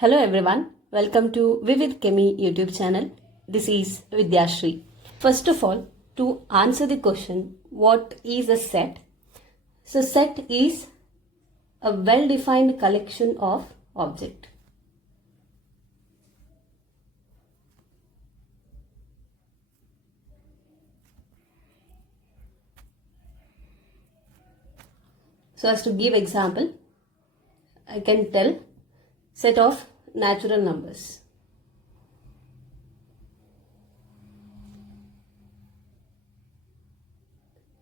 Hello everyone, welcome to Vivid Chemi YouTube channel. This is Vidyashri. First of all, to answer the question, what is a set? So set is a well-defined collection of objects. So as to give example, I can tell set of natural numbers.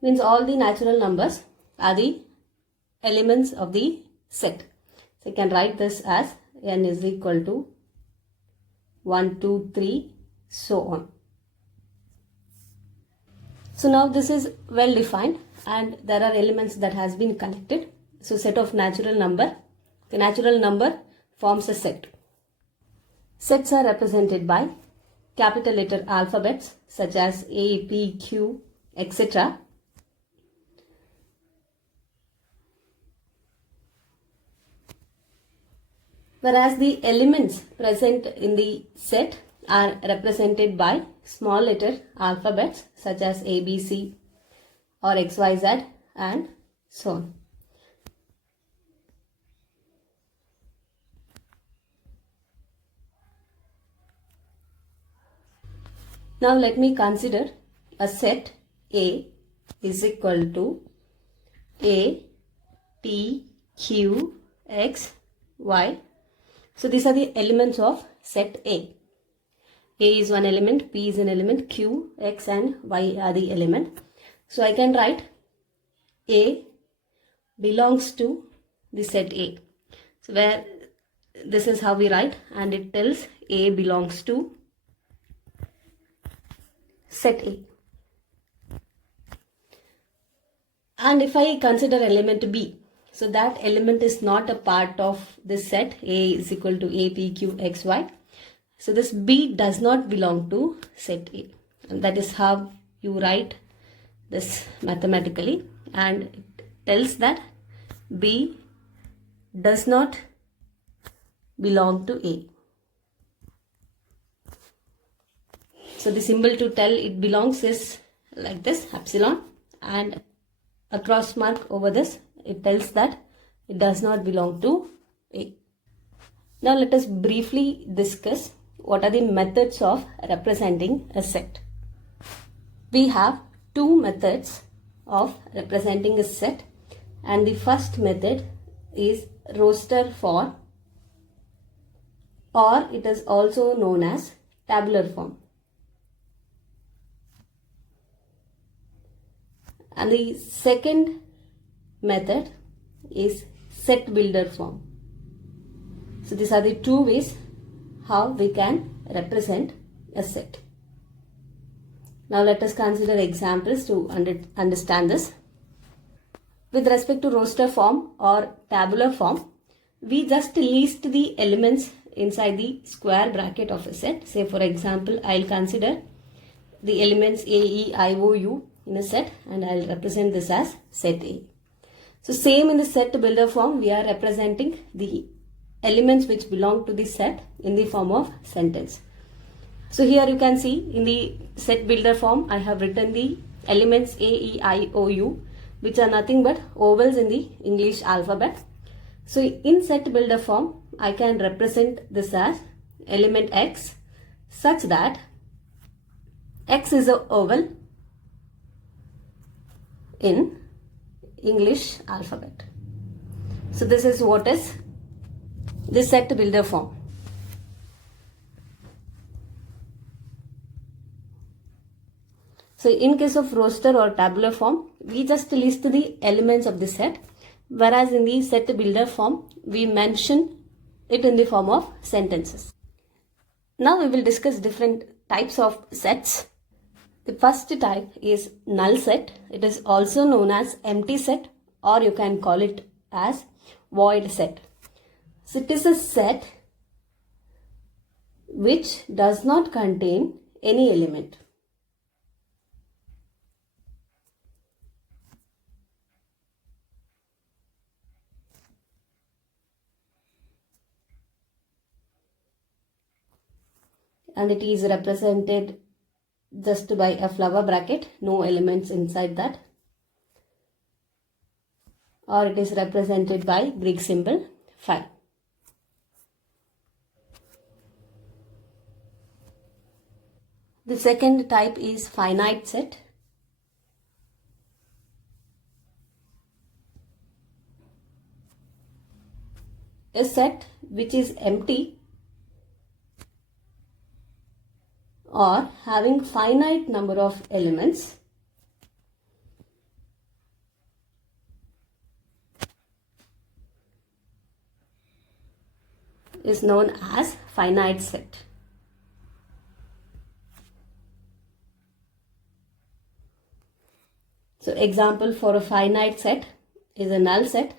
Means all the natural numbers are the elements of the set. So you can write this as n is equal to 1, 2, 3, so on. So now this is well defined and there are elements that has been collected. So set of natural number. The natural number forms a set. Sets are represented by capital letter alphabets such as A, P, Q, etc. Whereas the elements present in the set are represented by small letter alphabets such as A, B, C or X, Y, Z and so on. Now let me consider a set A is equal to A, P, Q, X, Y. So these are the elements of set A. A is one element, P is an element, Q, X and Y are the element. So I can write A belongs to the set A. So where this is how we write and it tells A belongs to set A. And if I consider element B, so that element is not a part of this set. A is equal to A, P, Q, X, Y. So this B does not belong to set A. And that is how you write this mathematically. And it tells that B does not belong to A. So the symbol to tell it belongs is like this, epsilon, and a cross mark over this, it tells that it does not belong to A. Now let us briefly discuss what are the methods of representing a set. We have two methods of representing a set, and the first method is roster form, or it is also known as tabular form. And the second method is set builder form. So these are the two ways how we can represent a set. Now let us consider examples to understand this. With respect to roster form or tabular form, we just list the elements inside the square bracket of a set. Say for example, I'll consider the elements A, E, I, O, U in a set and I'll represent this as set A. So same in the set builder form, we are representing the elements which belong to the set in the form of sentence. So here you can see in the set builder form, I have written the elements A, E, I, O, U, which are nothing but vowels in the English alphabet. So in set builder form, I can represent this as element X such that X is a vowel in English alphabet. So this is what is the set builder form. So in case of roster or tabular form, we just list the elements of the set, whereas in the set builder form, we mention it in the form of sentences. Now we will discuss different types of sets. The first type is null set. It is also known as empty set, or you can call it as void set. So it is a set which does not contain any element. and it is represented just by a flower bracket, no elements inside that, or it is represented by Greek symbol phi. The second type is finite set. A set which is empty or having finite number of elements is known as finite set. So example for a finite set is a null set,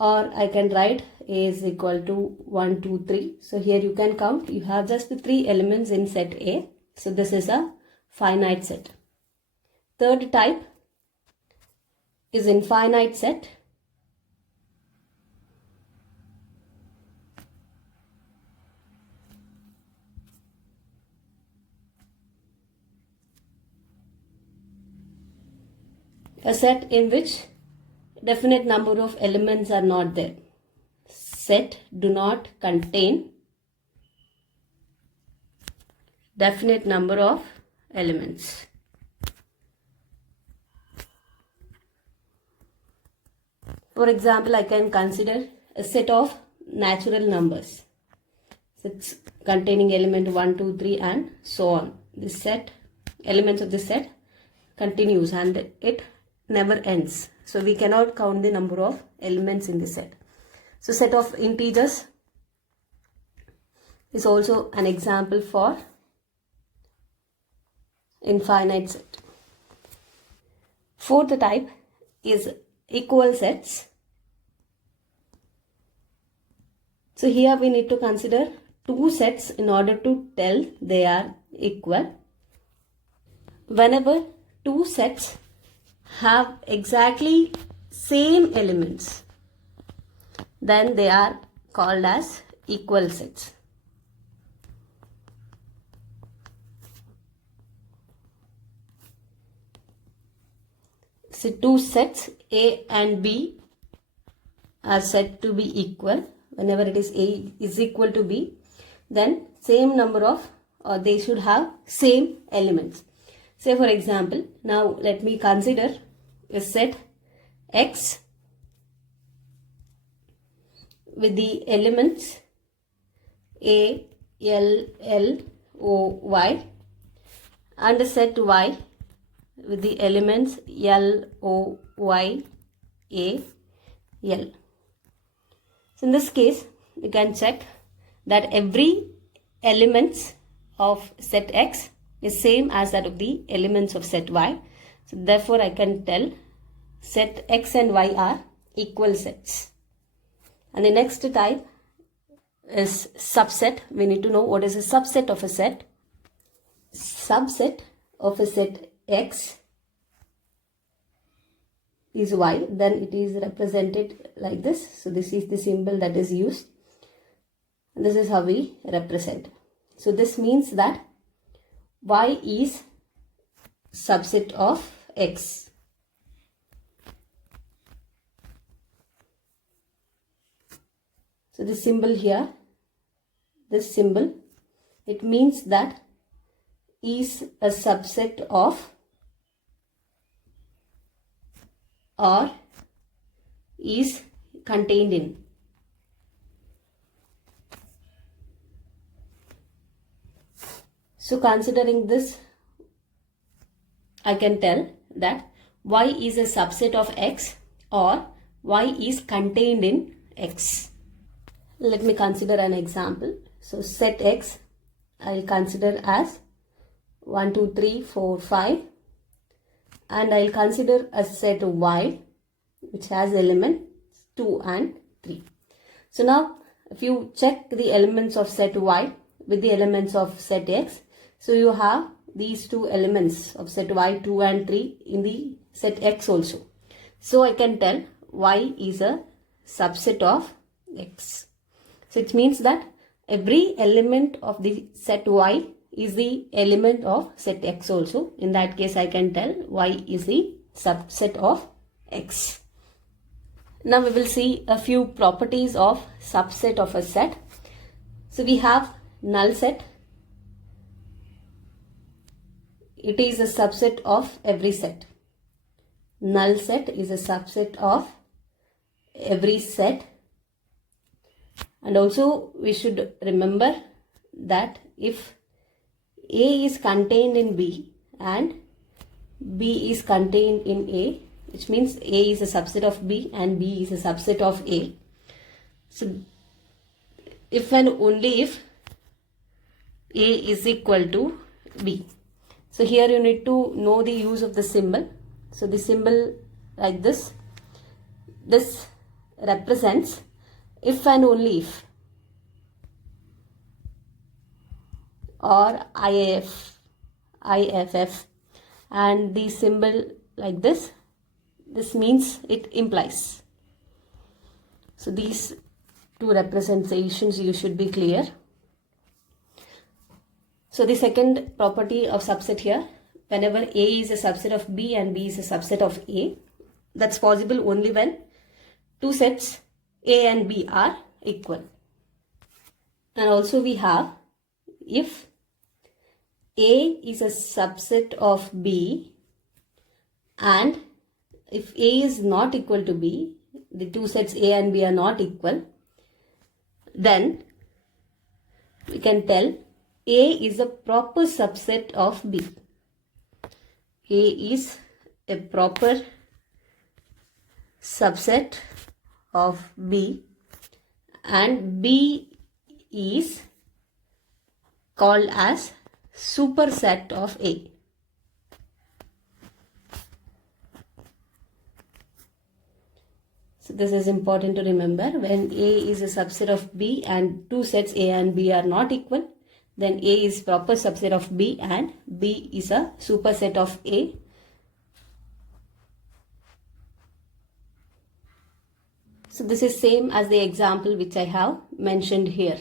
or I can write A is equal to 1, 2, 3. So here you can count, you have just the 3 elements in set A. So this is a finite set. Third type is infinite set. A set in which definite number of elements are not there. Set do not contain definite number of elements. For example, I can consider a set of natural numbers. Sets containing element 1, 2, 3 and so on. This set, elements of this set continues and it never ends. So we cannot count the number of elements in the set. So set of integers is also an example for infinite set. Fourth type is equal sets. So here we need to consider two sets in order to tell they are equal. Whenever two sets have exactly same elements, then they are called as equal sets. So two sets A and B are said to be equal. Whenever it is A is equal to B, then same number of, or they should have same elements. Say for example, now let me consider a set X with the elements A, L, L, O, Y, and a set Y with the elements L, O, Y, A, L. So in this case, you can check that every elements of set X is same as that of the elements of set Y. So therefore I can tell set X and Y are equal sets. And the next type is subset. We need to know what is a subset of a set. Subset of a set X is Y, then it is represented like this. So this is the symbol that is used. This is how we represent. So this means that Y is subset of X. So this symbol here, this symbol, it means that is a subset of or is contained in. So considering this, I can tell that Y is a subset of X or Y is contained in X. Let me consider an example. So set X I will consider as 1, 2, 3, 4, 5, and I will consider a set Y which has elements 2 and 3. So now if you check the elements of set Y with the elements of set X, so you have these two elements of set Y 2 and 3 in the set X also. So I can tell Y is a subset of X. So it means that every element of the set Y is the element of set X also. In that case, I can tell Y is the subset of X. Now we will see a few properties of subset of a set. So we have null set. It is a subset of every set. Null set is a subset of every set. And also we should remember that if A is contained in B and B is contained in A, which means A is a subset of B and B is a subset of A. So if and only if A is equal to B. So here you need to know the use of the symbol. So the symbol like this represents if and only if, or IFF, and the symbol like this means it implies. So these two representations you should be clear. So the second property of subset here, whenever A is a subset of B and B is a subset of A, that's possible only when two sets A and B are equal. And also we have, if A is a subset of B and if A is not equal to B, the two sets A and B are not equal, then we can tell A is a proper subset of B. A is a proper subset of B and B is called as superset of A. So this is important to remember. When A is a subset of B and two sets A and B are not equal, then A is proper subset of B and B is a superset of A. So this is same as the example which I have mentioned here.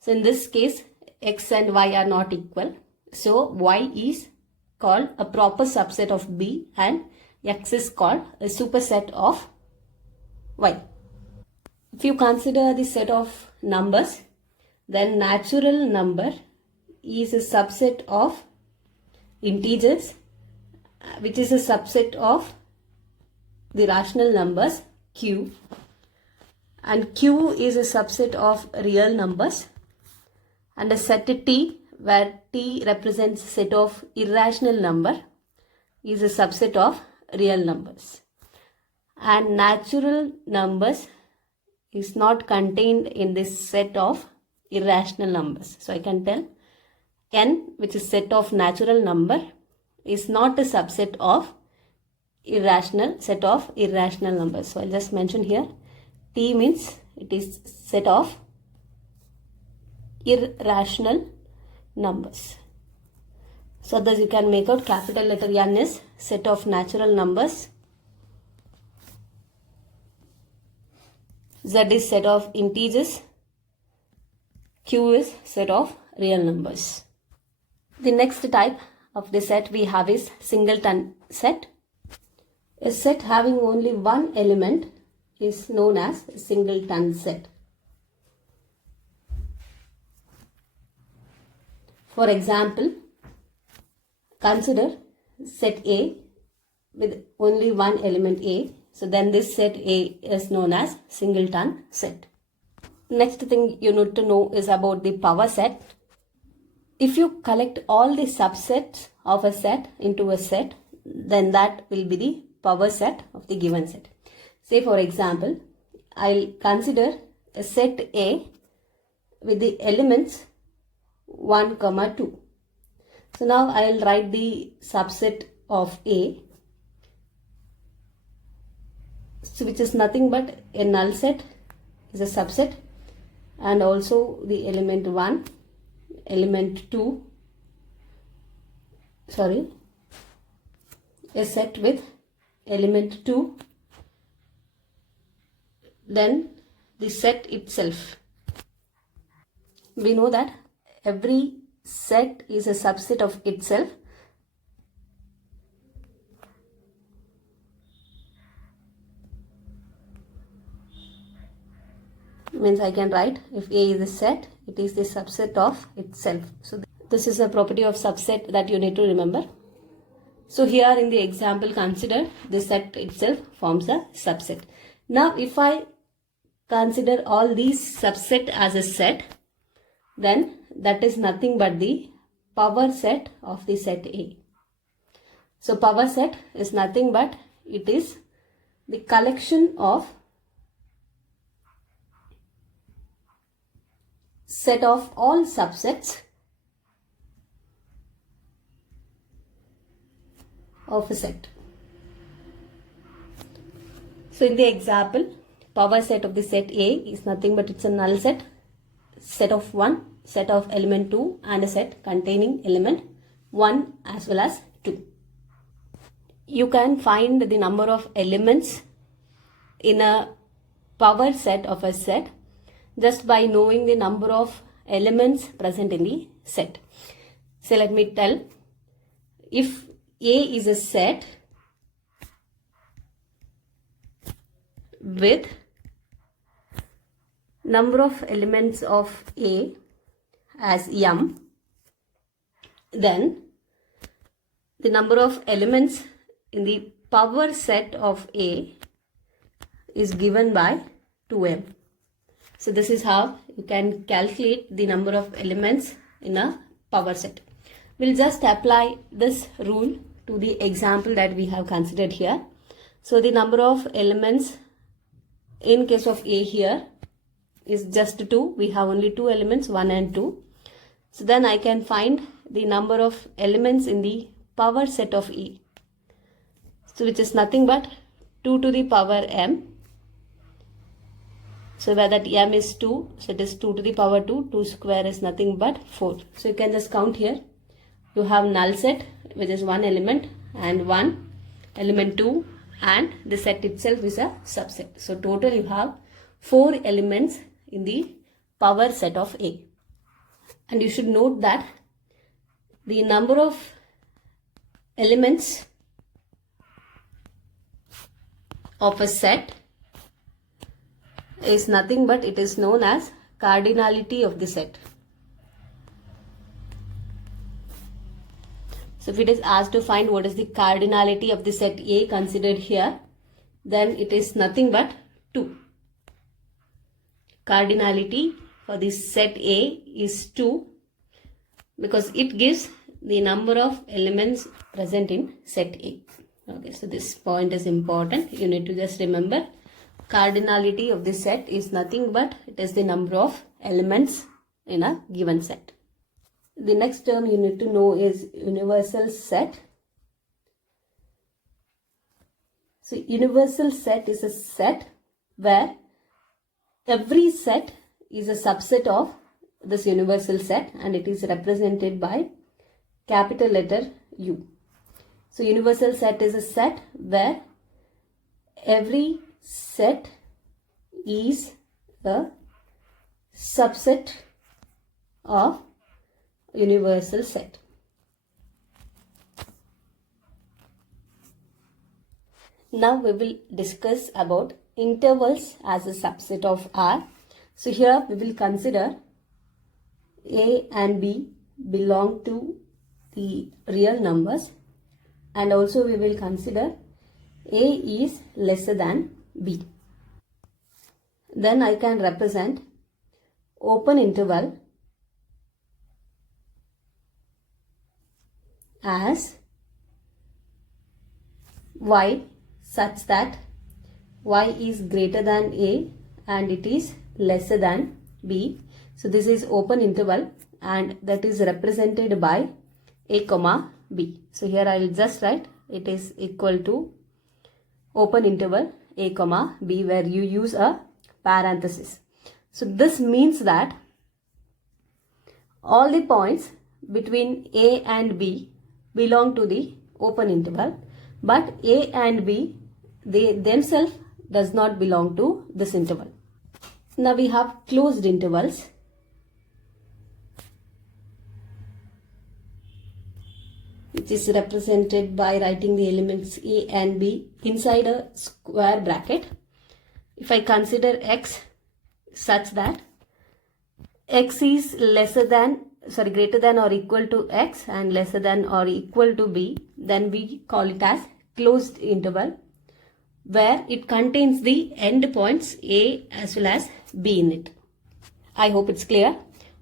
So in this case, X and Y are not equal. So Y is called a proper subset of B and X is called a superset of Y. If you consider the set of numbers, then natural number is a subset of integers, which is a subset of the rational numbers Q, and Q is a subset of real numbers, and a set T where T represents a set of irrational number is a subset of real numbers. And natural numbers is not contained in this set of irrational numbers. So I can tell N, which is set of natural number, is not a subset of set of irrational numbers. So I'll just mention here, T means it is set of irrational numbers. So thus you can make out capital letter N is set of natural numbers, Z is set of integers, Q is set of real numbers. The next type of the set we have is singleton set. A set having only one element is known as a singleton set. For example, consider set A with only one element A. So then this set A is known as singleton set. Next thing you need to know is about the power set. If you collect all the subsets of a set into a set, then that will be the power set of the given set. Say for example, I'll consider a set A with the elements 1, 2. So now I'll write the subset of A, so which is nothing but a null set is a subset, and also the element 1, element 2, a set with element 2, then the set itself. we know that every set is a subset of itself. Means I can write, if A is a set, it is the subset of itself. So this is a property of subset that you need to remember. So here in the example considered, the set itself forms a subset. Now if I consider all these subset as a set, then that is nothing but the power set of the set A. So power set is nothing but it is the collection of set of all subsets of a set. So in the example, power set of the set A is nothing but it's a null set, set of 1, set of element 2 and a set containing element 1 as well as 2. You can find the number of elements in a power set of a set just by knowing the number of elements present in the set. So let me tell, if A is a set with number of elements of A as m, then the number of elements in the power set of A is given by 2m. So this is how you can calculate the number of elements in a power set. We'll just apply this rule to the example that we have considered here. So the number of elements in case of A here is just 2. We have only 2 elements, 1 and 2. So then I can find the number of elements in the power set of A. So which is nothing but 2 to the power m. So where that m is 2, so it is 2 to the power 2, 2 square is nothing but 4. So you can just count here. You have null set which is 1 element and 1 element 2 and the set itself is a subset. So total you have 4 elements in the power set of A. And you should note that the number of elements of a set is nothing but it is known as cardinality of the set. So if it is asked to find what is the cardinality of the set A considered here, then it is nothing but 2. Cardinality for the set A is 2 because it gives the number of elements present in set A. Okay, so this point is important. You need to just remember cardinality of the set is nothing but it is the number of elements in a given set. The next term you need to know is universal set. So universal set is a set where every set is a subset of this universal set and it is represented by capital letter U. So universal set is a set where every set is a subset of universal set. Now we will discuss about intervals as a subset of R. So here we will consider A and B belong to the real numbers and also we will consider A is lesser than B. Then I can represent open interval as y such that y is greater than A and it is lesser than B. So this is open interval and that is represented by A comma B. So here I will just write it is equal to open interval A comma B where you use a parenthesis. So this means that all the points between A and B belong to the open interval, but A and B they themselves does not belong to this interval. Now we have closed intervals. is represented by writing the elements A and B inside a square bracket. If I consider x such that x is greater than or equal to x and lesser than or equal to b, then we call it as closed interval, where it contains the endpoints A as well as B in it. I hope it's clear.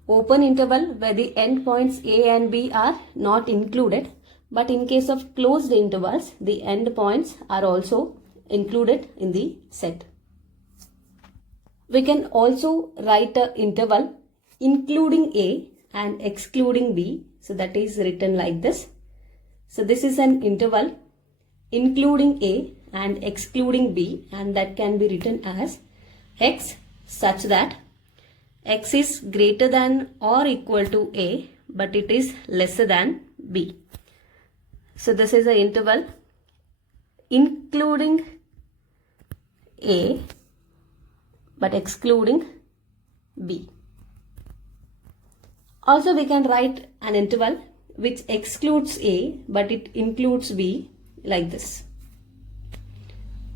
Open interval where the endpoints A and B are not included, but in case of closed intervals, the endpoints are also included in the set. We can also write an interval including A and excluding B. So that is written like this. So this is an interval including A and excluding B, and that can be written as x such that x is greater than or equal to A, but it is lesser than B. So this is an interval including A but excluding B. Also we can write an interval which excludes A but it includes B like this,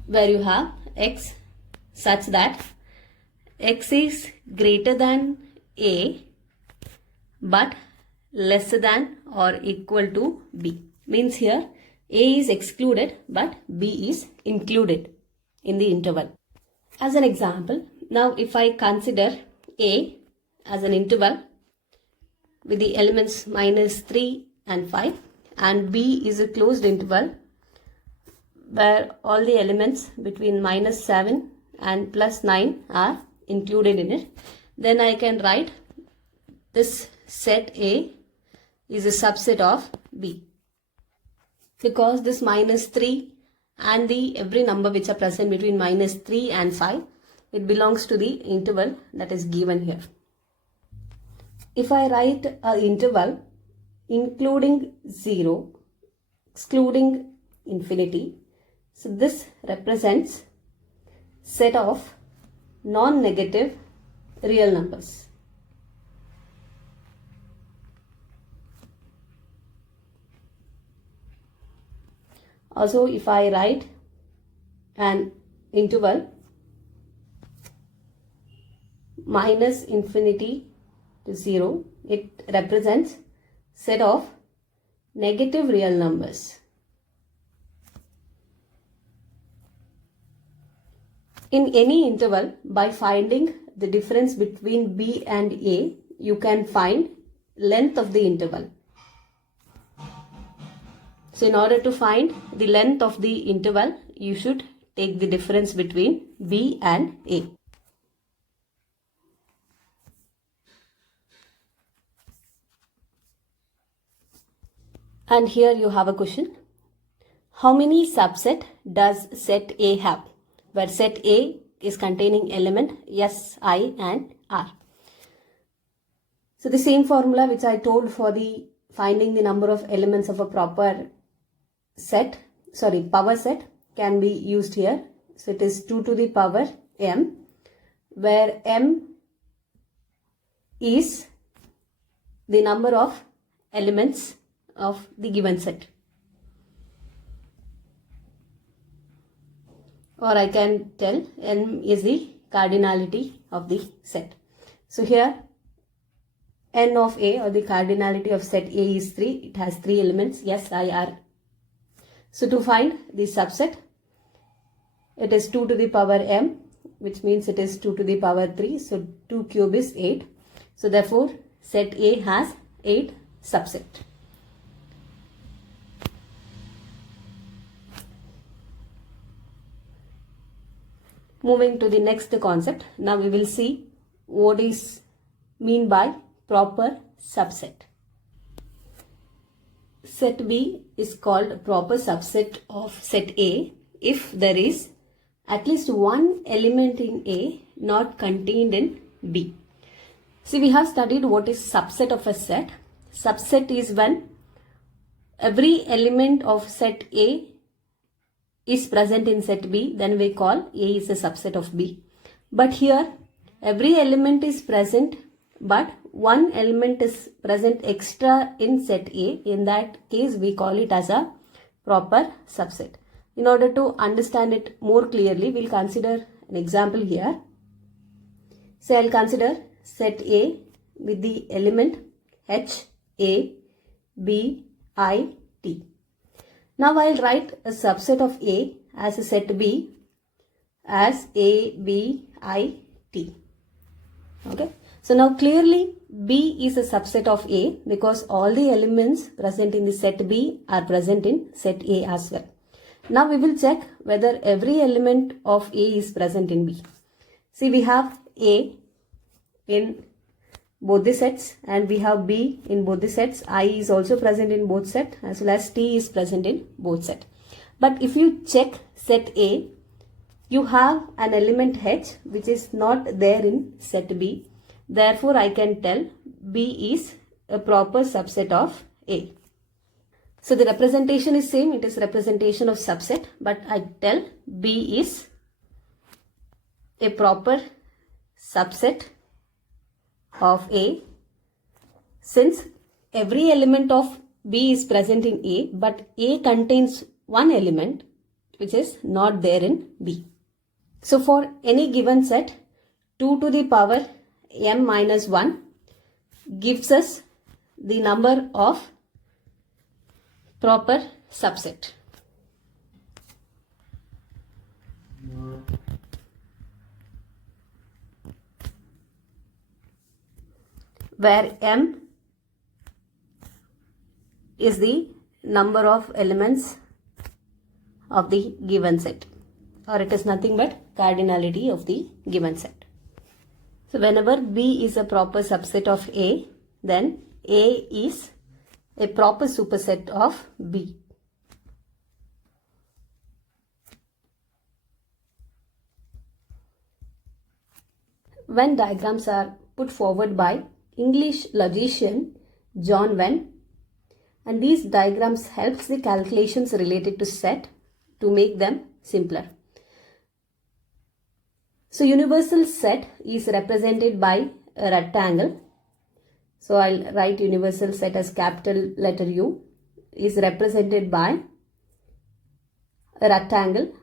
where you have x such that x is greater than A but lesser than or equal to B. Means here A is excluded but B is included in the interval. As an example, now if I consider A as an interval with the elements -3 and 5, and B is a closed interval where all the elements between -7 and +9 are included in it, then I can write this set A is a subset of B, because this -3 and the every number which are present between -3 and 5, it belongs to the interval that is given here. If I write an interval including 0, excluding infinity, so this represents set of non-negative real numbers. Also, if I write an interval minus infinity to 0, it represents set of negative real numbers. In any interval, by finding the difference between B and A, you can find length of the interval. So in order to find the length of the interval, you should take the difference between B and A. And here you have a question. How many subset does set A have? Where set A is containing element S, I and R. So the same formula which I told for the finding the number of elements of a proper set, power set, can be used here. So it is 2 to the power m, where m is the number of elements of the given set. Or I can tell n is the cardinality of the set. So here n of A, or the cardinality of set A, is 3. It has 3 elements S, I, R. So to find the subset, it is 2 to the power m, which means it is 2 to the power 3. So 2 cube is 8. So therefore set A has 8 subset. Moving to the next concept, now we will see what is mean by proper subset. Set B is called proper subset of set A if there is at least one element in A not contained in B. See, we have studied what is subset of a set. Subset is when every element of set A is present in set B, then we call A is a subset of B. But here every element is present but one element is present extra in set A. In that case, we call it as a proper subset. In order to understand it more clearly, we'll consider an example here. So I'll consider set A with the element H, A, B, I, T. Now I'll write a subset of A as a set B as A, B, I, T. Okay. So now clearly B is a subset of A because all the elements present in the set B are present in set A as well. Now we will check whether every element of A is present in B. See, we have A in both the sets and we have B in both the sets. I is also present in both sets as well as T is present in both sets. But if you check set A, you have an element H which is not there in set B. Therefore, I can tell B is a proper subset of A. So the representation is same, it is representation of subset, but I tell B is a proper subset of A since every element of B is present in A, but A contains one element which is not there in B. So for any given set, 2 to the power m minus 1 gives us the number of proper subset. Where m is the number of elements of the given set, or it is nothing but cardinality of the given set. So whenever B is a proper subset of A, then A is a proper superset of B. Venn diagrams are put forward by English logician John Venn, and these diagrams helps the calculations related to set to make them simpler. So universal set is represented by a rectangle. So I'll write universal set as capital letter U is represented by a rectangle.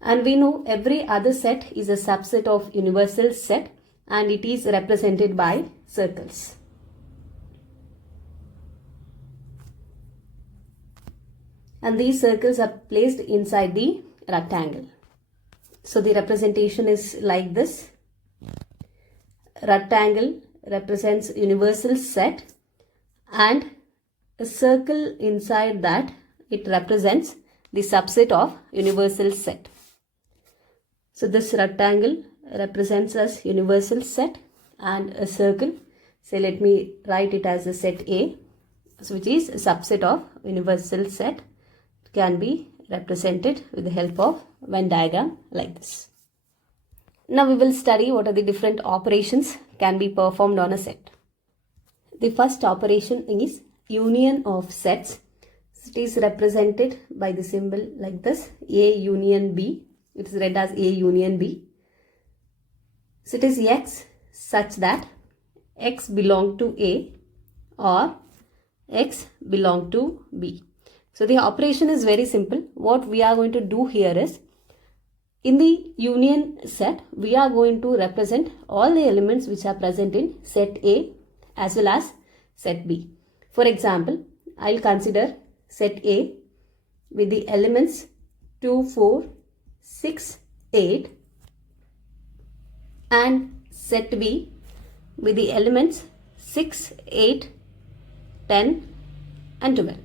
And we know every other set is a subset of universal set and it is represented by circles. And these circles are placed inside the rectangle. So the representation is like this. Rectangle represents universal set and a circle inside that it represents the subset of universal set. So this rectangle represents as universal set and a circle. So let me write it as a set A, so which is a subset of universal set, can be represented with the help of Venn diagram like this. Now we will study what are the different operations can be performed on a set. The first operation is union of sets. It is represented by the symbol like this, A union B. It is read as A union B. So it is X such that X belong to A or X belong to B. So the operation is very simple. What we are going to do here is, in the union set, we are going to represent all the elements which are present in set A as well as set B. For example, I will consider set A with the elements 2, 4, 6, 8 and set B with the elements 6, 8, 10 and 12.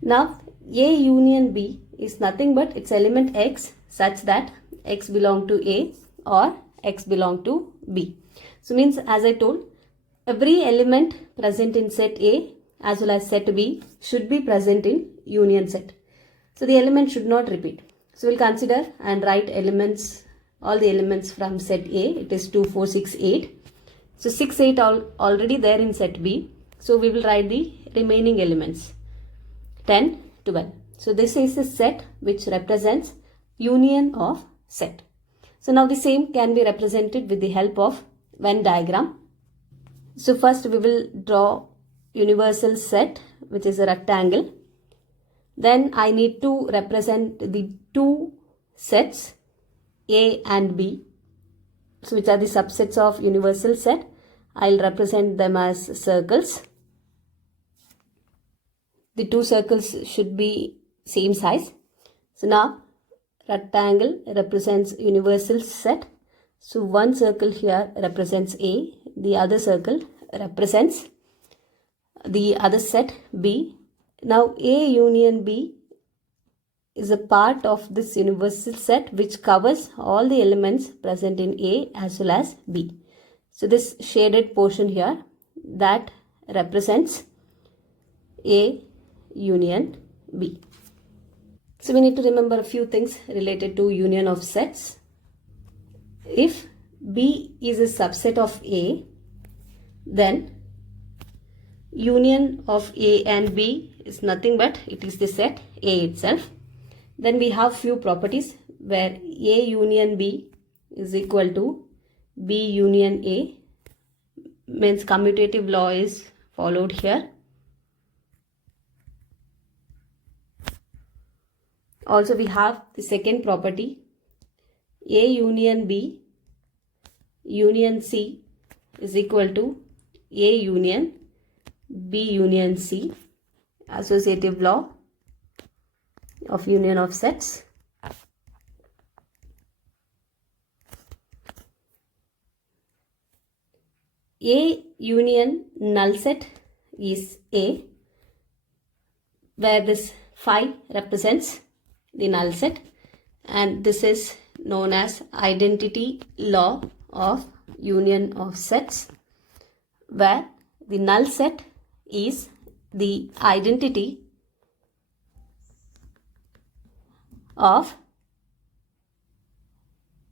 Now A union B is nothing but its element X such that X belong to A or X belong to B. So means, as I told, every element present in set A as well as set B should be present in union set. So the element should not repeat. So we'll consider and write elements, all the elements from set A. It is 2, 4, 6, 8. So 6, 8 already there in set B. So we will write the remaining elements 10, 12. So this is a set which represents union of set. So now the same can be represented with the help of Venn diagram. So first we will draw universal set, which is a rectangle. Then I need to represent the two sets A and B, so which are the subsets of universal set. I'll represent them as circles. The two circles should be same size. So now rectangle represents universal set. So one circle here represents A, the other circle represents the other set B. Now A union B is a part of this universal set which covers all the elements present in A as well as B. So this shaded portion here, that represents A union B. So we need to remember a few things related to union of sets. If B is a subset of A, then union of A and B is nothing but it is the set A itself. Then we have few properties where A union B is equal to B union A, means commutative law is followed here. Also we have the second property, A union B union C is equal to A union B union C, associative law of union of sets. A union null set is A, where this phi represents the null set, and this is known as identity law of union of sets, where the null set is the identity of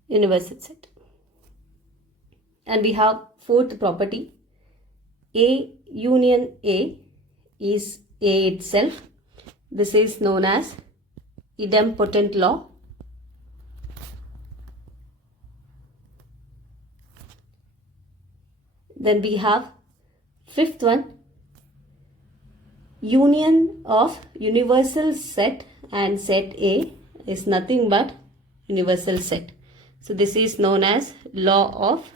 universal set. And we have fourth property, A union A is A itself. This is known as idempotent law. Then we have fifth one, union of universal set and set A is nothing but universal set. So this is known as law of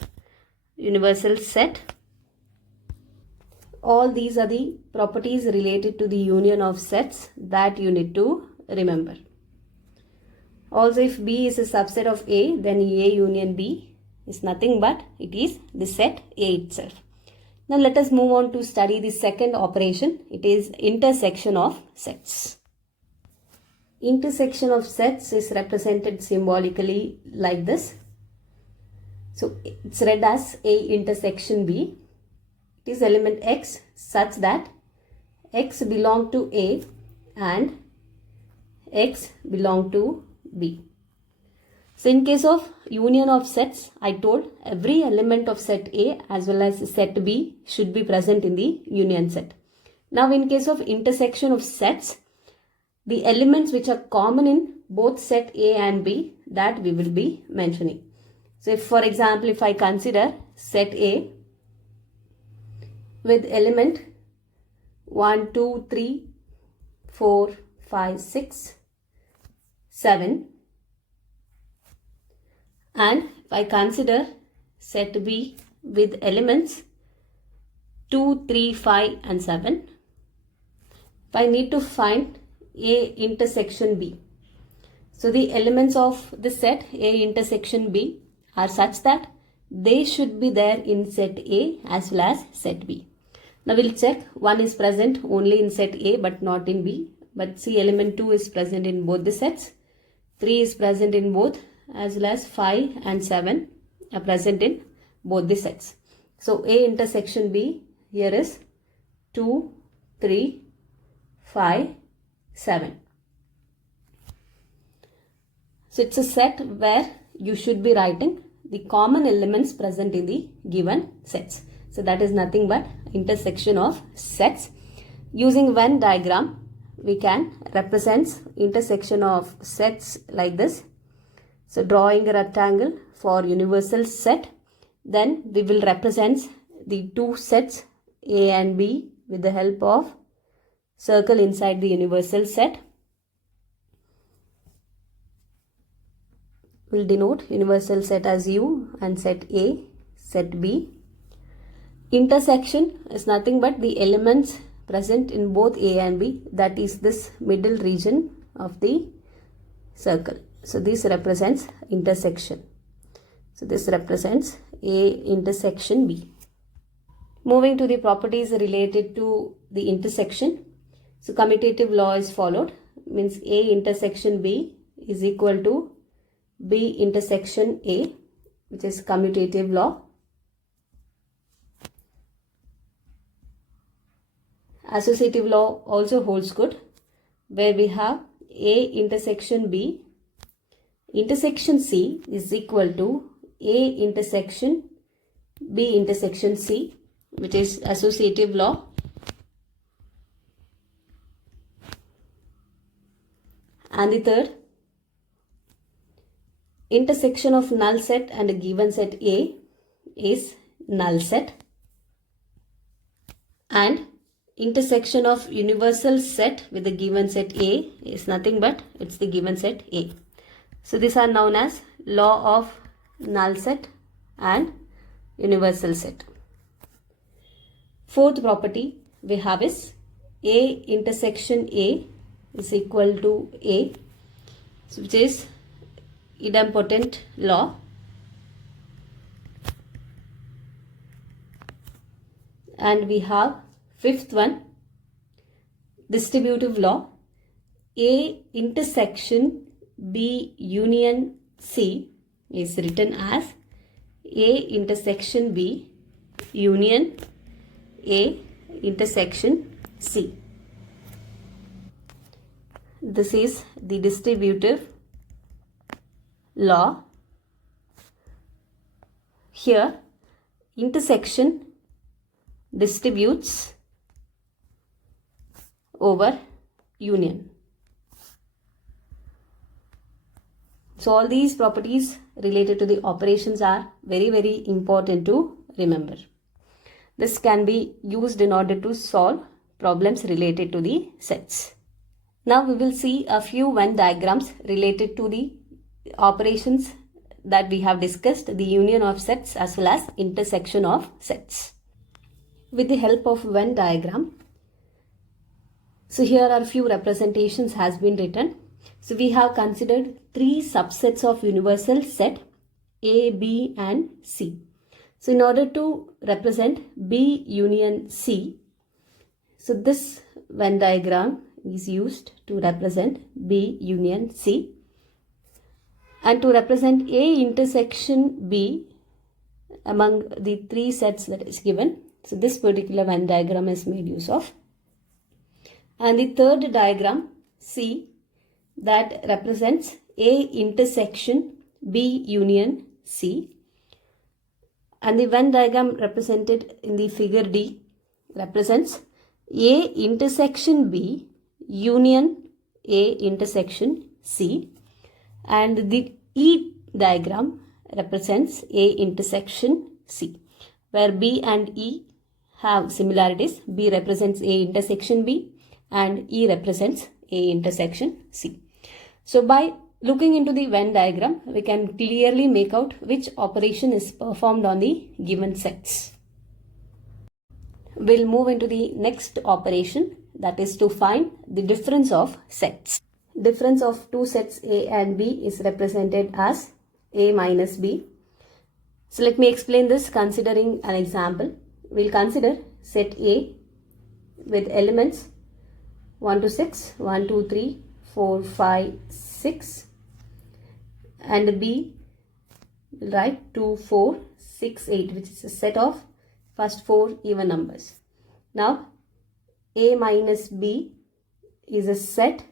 universal set. All these are the properties related to the union of sets that you need to remember. Also, if B is a subset of A, then A union B is nothing but it is the set A itself. Now let us move on to study the second operation. It is intersection of sets. Intersection of sets is represented symbolically like this. So it's read as A intersection B. It is element X such that X belong to A and X belong to B. So in case of union of sets, I told every element of set A as well as set B should be present in the union set. Now in case of intersection of sets, the elements which are common in both set A and B, that we will be mentioning. So if, for example, if I consider set A with element 1, 2, 3, 4, 5, 6, 7, and if I consider set B with elements 2, 3, 5 and 7, if I need to find A intersection B. So the elements of the set A intersection B are such that they should be there in set A as well as set B. Now we'll check. 1 is present only in set A but not in B. But see, element 2 is present in both the sets. 3 is present in both, as well as 5 and 7 are present in both the sets. So A intersection B here is 2, 3, 5, 7. So it's a set where you should be writing the common elements present in the given sets. So that is nothing but intersection of sets. Using Venn diagram, we can represent intersection of sets like this. So drawing a rectangle for universal set, then we will represent the two sets A and B with the help of circle inside the universal set. We'll denote universal set as U and set A, set B. Intersection is nothing but the elements present in both A and B, that is this middle region of the circle. So this represents intersection. So this represents A intersection B. Moving to the properties related to the intersection. So commutative law is followed, means A intersection B is equal to B intersection A, which is commutative law. Associative law also holds good, where we have A intersection B intersection C is equal to A intersection B intersection C, which is associative law. And the third, intersection of null set and a given set A is null set, and intersection of universal set with the given set A is nothing but it's the given set A. So these are known as law of null set and universal set. Fourth property we have is A intersection A is equal to A, which is idempotent law. And we have fifth one, distributive law. A intersection B union C is written as A intersection B union A intersection C. This is the distributive law. Here intersection distributes over union. So all these properties related to the operations are very important to remember. This can be used in order to solve problems related to the sets. Now we will see a few Venn diagrams related to the operations that we have discussed, the union of sets as well as intersection of sets. With the help of Venn diagram, so here are few representations has been written. So we have considered three subsets of universal set A, B and C. So in order to represent B union C, so this Venn diagram is used to represent B union C. And to represent A intersection B among the three sets that is given, so this particular Venn diagram is made use of. And the third diagram C, that represents A intersection B union C. And the Venn diagram represented in the figure D represents A intersection B union A intersection C. And the E diagram represents A intersection C, where B and E have similarities. B represents A intersection B and E represents A intersection C. So by looking into the Venn diagram, we can clearly make out which operation is performed on the given sets. We'll move into the next operation, that is to find the difference of sets. Difference of two sets A and B is represented as A minus B. So let me explain this considering an example. We'll consider set A with elements 1 to 6, 1, 2, 3, 4, 5, 6, and B will write 2, 4, 6, 8, which is a set of first 4 even numbers. Now A minus B is a set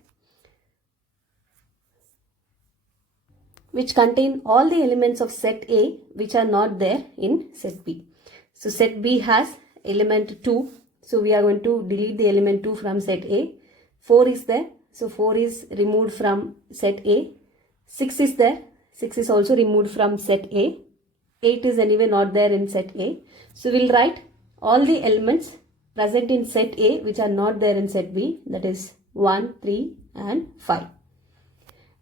which contain all the elements of set A which are not there in set B. So set B has element 2. So we are going to delete the element 2 from set A. 4 is there. So 4 is removed from set A. 6 is there. 6 is also removed from set A. 8 is anyway not there in set A. So we'll write all the elements present in set A which are not there in set B, that is 1, 3 and 5.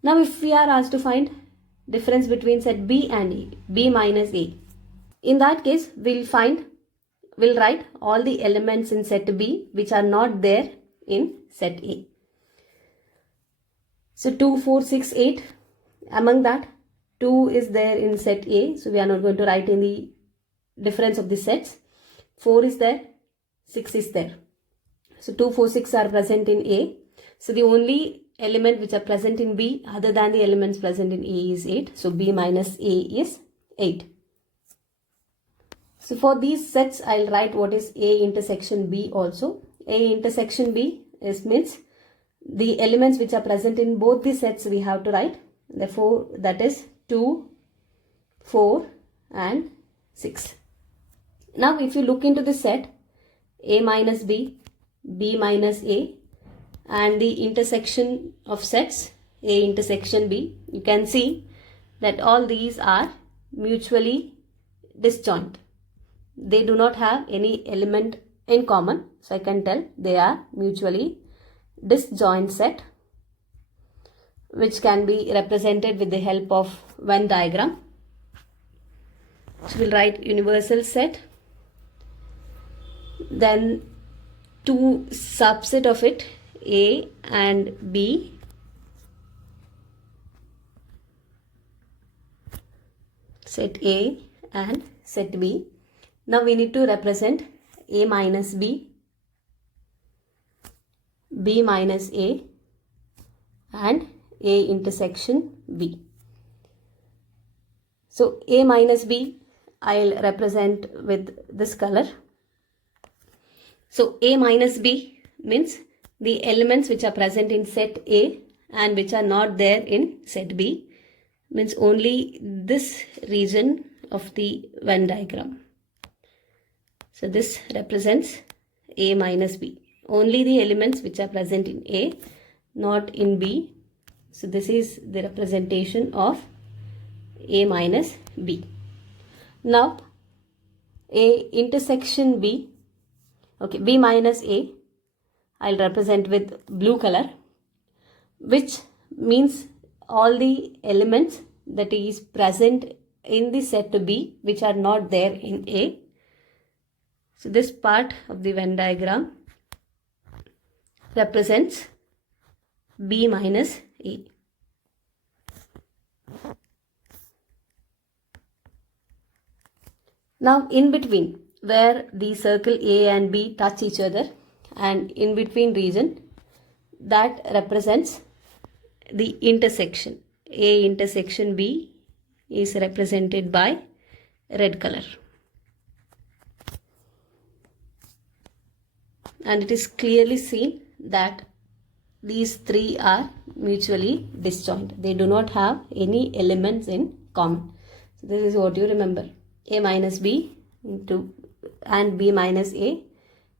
Now if we are asked to find difference between set B and A, B minus A, in that case we'll write all the elements in set B which are not there in set A. So 2, 4, 6, 8, among that 2 is there in set A, so we are not going to write any difference of the sets. 4 is there, 6 is there. So 2, 4, 6 are present in A. So the only element which are present in B other than the elements present in A is 8. So B minus A is 8. So for these sets, I'll write what is A intersection B also. A intersection B means the elements which are present in both the sets we have to write. Therefore, that is 2, 4 and 6. Now, if you look into the set A minus B, B minus A and the intersection of sets A intersection B, you can see that all these are mutually disjoint. They do not have any element in common. So I can tell they are mutually disjoint set, which can be represented with the help of Venn diagram. So we'll write universal set, then two subset of it, A and B, set A and set B. Now we need to represent A minus B, B minus A and A intersection B. So A minus B I'll represent with this color. So A minus B means the elements which are present in set A and which are not there in set B, means only this region of the Venn diagram. So this represents A minus B. Only the elements which are present in A, not in B. So this is the representation of A minus B. Now A intersection B, okay, B minus A, I'll represent with blue color, which means all the elements that is present in the set B which are not there in A. So this part of the Venn diagram represents B minus A. Now in between, where the circle A and B touch each other, and in between region, that represents the intersection. A intersection B is represented by red color. And it is clearly seen that these three are mutually disjoint. They do not have any elements in common. So this is what you remember. A minus B and B minus A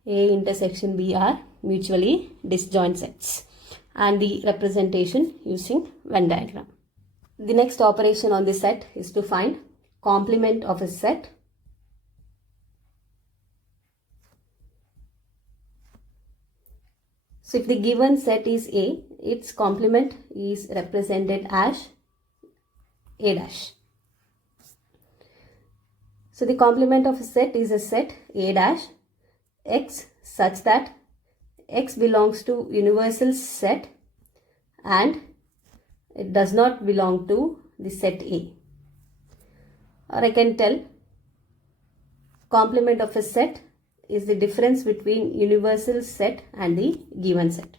intersection B are mutually disjoint sets, and the representation using Venn diagram. The next operation on the set is to find complement of a set. So if the given set is A, its complement is represented as A dash. So the complement of a set is a set A dash X such that X belongs to universal set and it does not belong to the set A. Or I can tell complement of a set is the difference between universal set and the given set.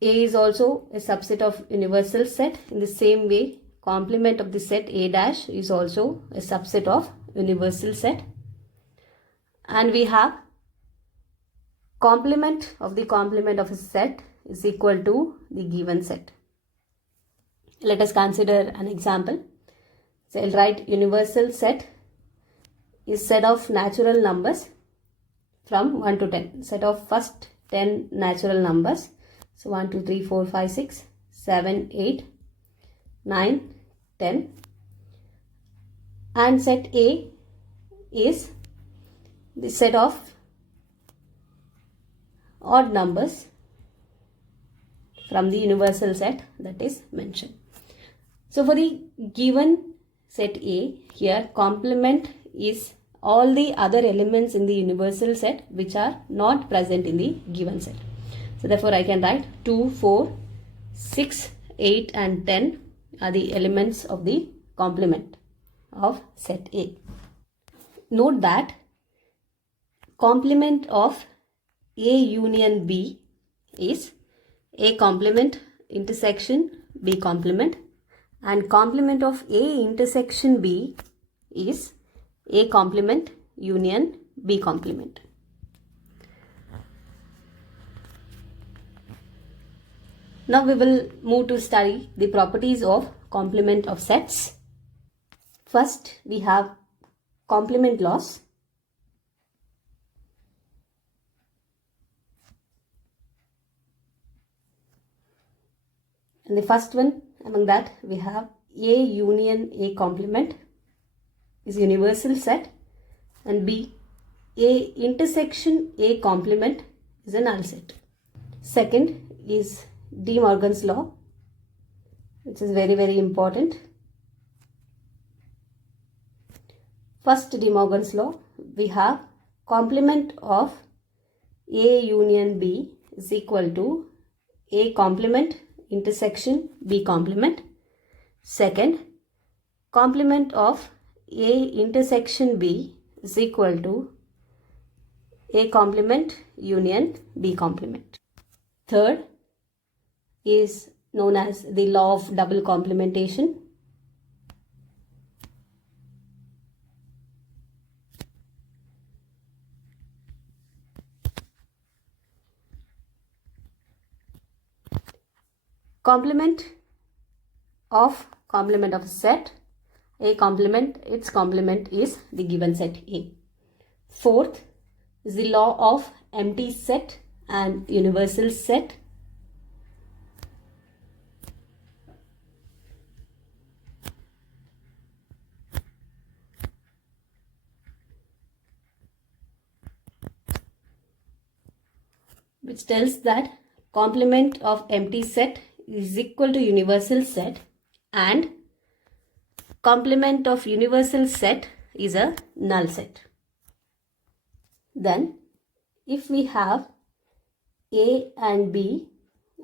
A is also a subset of universal set. In the same way, complement of the set A dash is also a subset of universal set. And we have complement of a set is equal to the given set. Let us consider an example. So I'll write universal set is set of natural numbers from 1 to 10. Set of first 10 natural numbers. So 1, 2, 3, 4, 5, 6. 7, 8, 9, 10. And set A is the set of odd numbers from the universal set that is mentioned. So for the given set A, here complement is all the other elements in the universal set which are not present in the given set. So therefore I can write 2, 4, 6, 8 and 10 are the elements of the complement of set A. Note that complement of A union B is A complement intersection B complement, and complement of A intersection B is A complement union B complement. Now we will move to study the properties of complement of sets. First we have complement laws. And the first one among that we have A union A complement is universal set, and B, A intersection A complement is a null set. Second is De Morgan's law, which is very important. First De Morgan's law, we have complement of A union B is equal to A complement intersection B complement. Second, complement of A intersection B is equal to A complement union B complement. Third is known as the law of double complementation. Complement of a set A complement, its complement is the given set A. Fourth is the law of empty set and universal set. Which tells that complement of empty set is equal to universal set, and complement of universal set is a null set. Then if we have A and B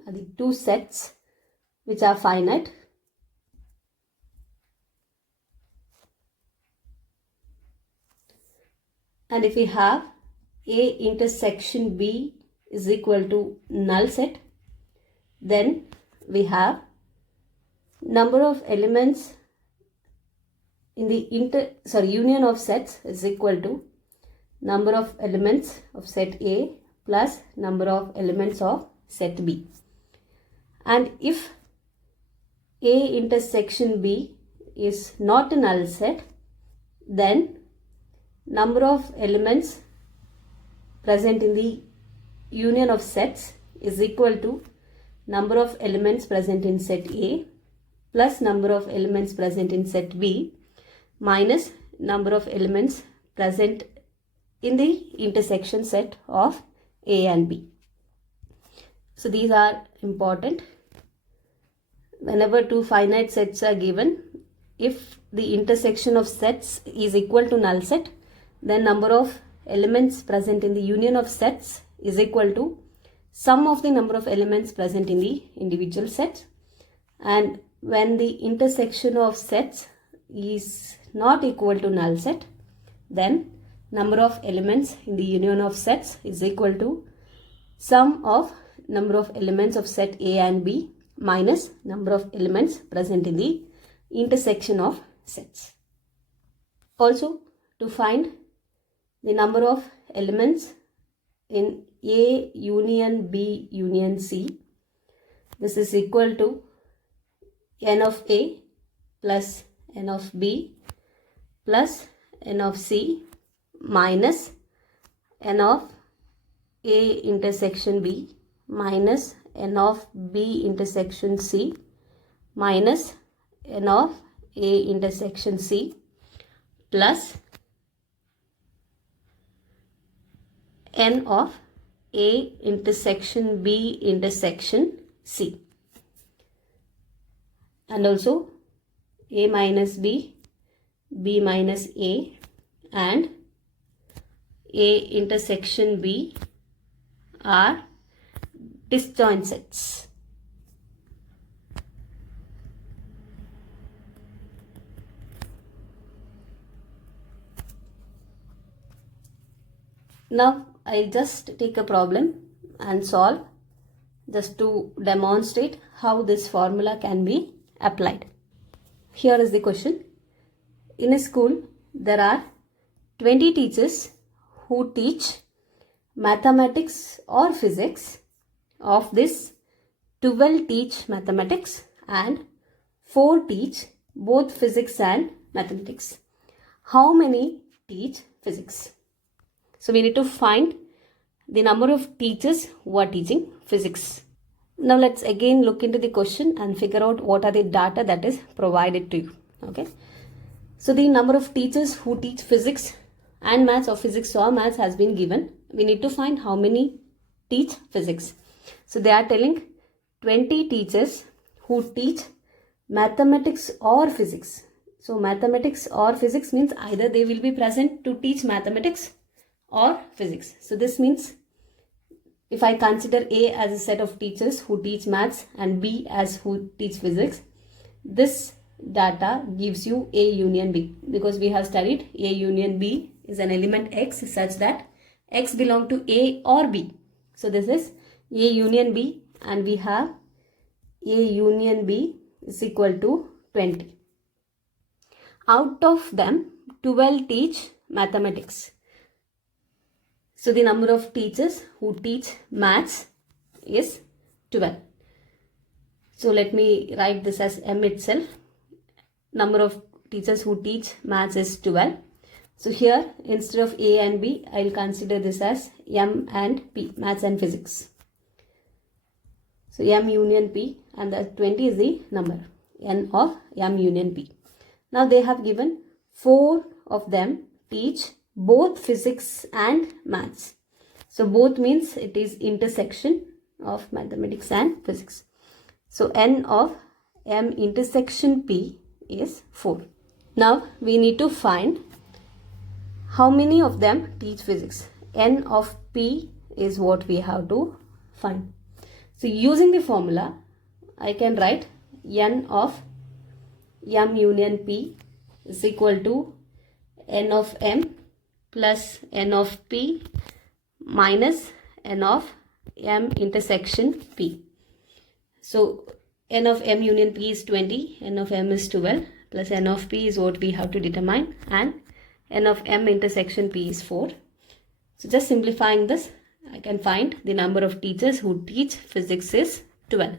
are the two sets which are finite, and if we have A intersection B is equal to null set, then we have number of elements in the union of sets is equal to number of elements of set A plus number of elements of set B. And if A intersection B is not a null set, then number of elements present in the union of sets is equal to number of elements present in set A plus number of elements present in set B minus number of elements present in the intersection set of A and B. So these are important. Whenever two finite sets are given, if the intersection of sets is equal to null set, then number of elements present in the union of sets is equal to sum of the number of elements present in the individual sets. And when the intersection of sets is not equal to null set, then number of elements in the union of sets is equal to sum of number of elements of set A and B minus number of elements present in the intersection of sets. Also, to find the number of elements in A union B union C, this is equal to n of A plus n of B plus n of C minus n of A intersection B minus n of B intersection C minus n of A intersection C plus n of A intersection B intersection C, and also A minus B, B minus A, and A intersection B are disjoint sets. Now I'll just take a problem and solve just to demonstrate how this formula can be applied. Here is the question. In a school, there are 20 teachers who teach mathematics or physics. Of this, 12 teach mathematics and 4 teach both physics and mathematics. How many teach physics? So we need to find the number of teachers who are teaching physics. Now let's again look into the question and figure out what are the data that is provided to you. Okay. So the number of teachers who teach physics and maths or physics or maths has been given. We need to find how many teach physics. So they are telling 20 teachers who teach mathematics or physics. So mathematics or physics means either they will be present to teach mathematics or physics. So this means if I consider A as a set of teachers who teach maths and B as who teach physics, this data gives you A union B, because we have studied A union B is an element X such that X belong to A or B. So this is A union B, and we have A union B is equal to 20. Out of them, 12 teach mathematics. So the number of teachers who teach maths is 12. So let me write this as M itself. Number of teachers who teach maths is 12. So here instead of A and B, I will consider this as M and P, maths and physics. So M union P, and the 20 is the number N of M union P. Now they have given 4 of them teach both physics and maths. So both means it is intersection of mathematics and physics. So N of M intersection P is 4. Now we need to find how many of them teach physics. N of P is what we have to find. So using the formula, I can write N of M union P is equal to N of M plus N of P minus N of M intersection P. So N of M union P is 20, N of M is 12, plus N of P is what we have to determine, and N of M intersection P is 4. So just simplifying this, I can find the number of teachers who teach physics is 12.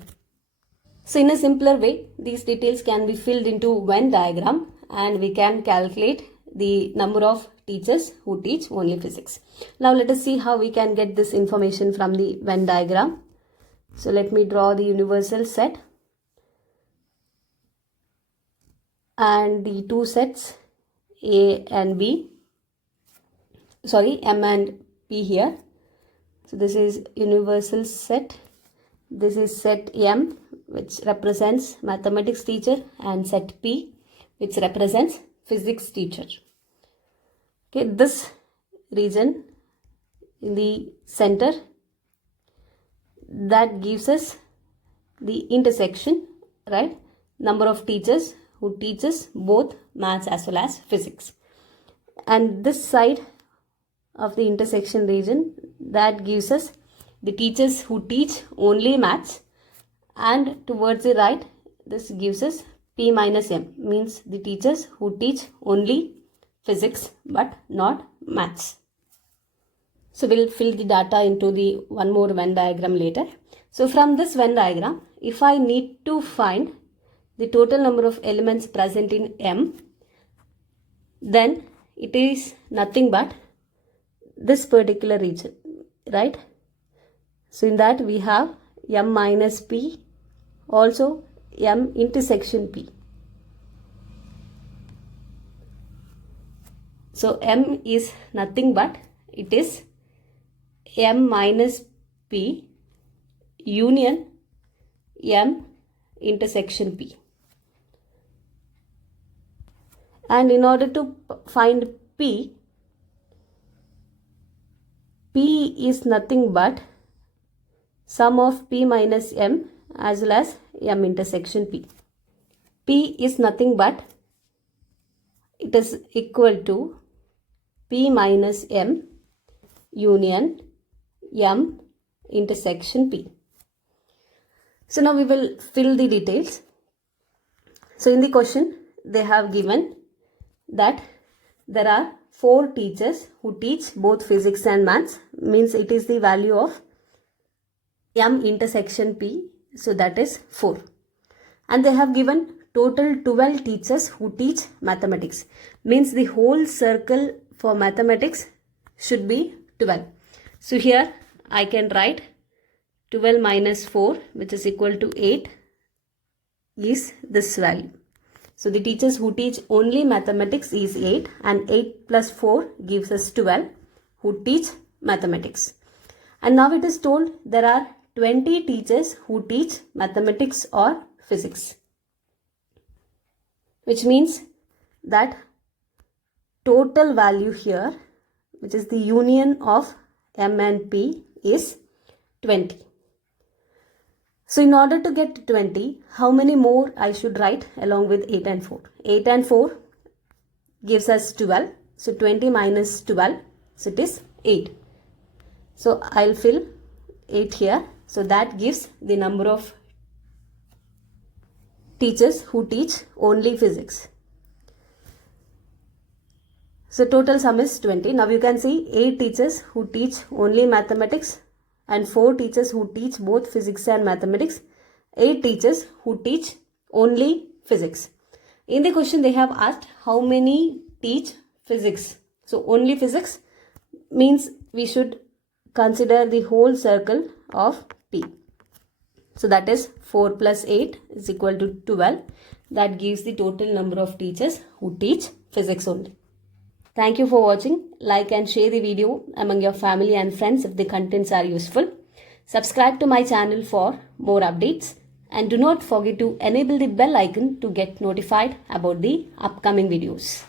So in a simpler way, these details can be filled into Venn diagram, and we can calculate the number of teachers who teach only physics. Now let us see how we can get this information from the Venn diagram. So let me draw the universal set and the two sets A and B, M and P here. So this is universal set, this is set M, which represents mathematics teacher, and set P, which represents physics teacher. Okay, this region in the center, that gives us the intersection, right? Number of teachers who teaches both maths as well as physics. And this side of the intersection region, that gives us the teachers who teach only maths, and towards the right, this gives us P minus M, means the teachers who teach only physics but not maths. So we'll fill the data into the one more Venn diagram later. So from this Venn diagram, if I need to find the total number of elements present in M, then it is nothing but this particular region, right? So in that we have m minus p, also m intersection p. So m is nothing but it is m minus p union m intersection p. And in order to find p is nothing but sum of p minus m as well as m intersection p. P is nothing but it is equal to p minus m union m intersection p. So now we will fill the details. So in the question they have given that there are 4 teachers who teach both physics and maths, means it is the value of m intersection p, so that is 4. And they have given total 12 teachers who teach mathematics, means the whole circle for mathematics should be 12. So here I can write 12 minus 4, which is equal to 8, is this value. So the teachers who teach only mathematics is 8, and 8 plus 4 gives us 12 who teach mathematics. And now it is told there are 20 teachers who teach mathematics or physics, which means that total value here, which is the union of m and p, is 20. So in order to get 20, how many more I should write along with 8 and 4? 8 and 4 gives us 12. So 20 minus 12, so it is 8. So I'll fill 8 here. So that gives the number of teachers who teach only physics. So total sum is 20. Now you can see 8 teachers who teach only mathematics and 4 teachers who teach both physics and mathematics, 8 teachers who teach only physics. In the question they have asked how many teach physics. So only physics means we should consider the whole circle of P. So that is 4 plus 8 is equal to 12. That gives the total number of teachers who teach physics only. Thank you for watching. Like and share the video among your family and friends if the contents are useful. Subscribe to my channel for more updates. And do not forget to enable the bell icon to get notified about the upcoming videos.